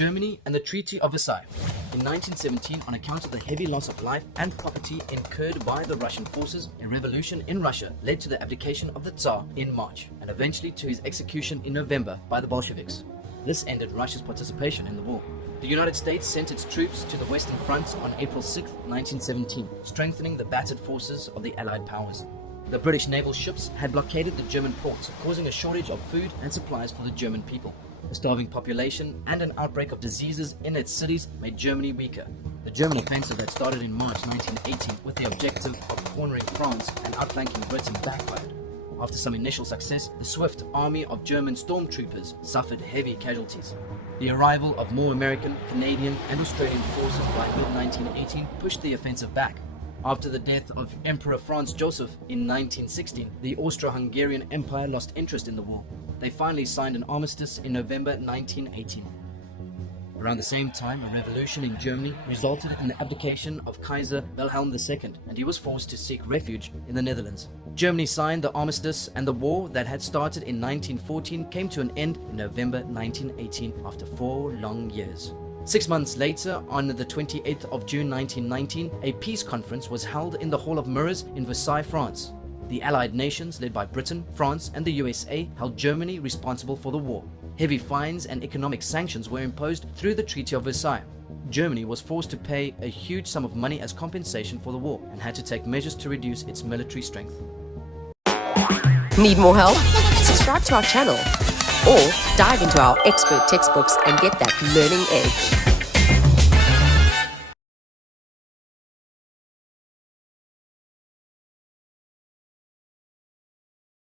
Germany and the Treaty of Versailles. In 1917, on account of the heavy loss of life and property incurred by the Russian forces, a revolution in Russia led to the abdication of the Tsar in March and eventually to his execution in November by the Bolsheviks. This ended Russia's participation in the war. The United States sent its troops to the Western Front on April 6, 1917, strengthening the battered forces of the Allied powers. The British naval ships had blockaded the German ports, causing a shortage of food and supplies for the German people. A starving population and an outbreak of diseases in its cities made Germany weaker. The German offensive that started in March 1918 with the objective of cornering France and outflanking Britain backfired. After some initial success, the swift army of German stormtroopers suffered heavy casualties. The arrival of more American, Canadian, and Australian forces by mid-1918 pushed the offensive back. After the death of Emperor Franz Joseph in 1916, the Austro-Hungarian Empire lost interest in the war. They finally signed an armistice in November 1918. Around the same time, a revolution in Germany resulted in the abdication of Kaiser Wilhelm II, and he was forced to seek refuge in the Netherlands. Germany signed the armistice, and the war that had started in 1914 came to an end in November 1918 after 4 long years. 6 months later, on the 28th of June 1919, a peace conference was held in the Hall of Mirrors in Versailles, France. The Allied nations, led by Britain, France, and the USA, held Germany responsible for the war. Heavy fines and economic sanctions were imposed through the Treaty of Versailles. Germany was forced to pay a huge sum of money as compensation for the war and had to take measures to reduce its military strength. Need more help? Subscribe to our channel or dive into our expert textbooks and get that learning edge.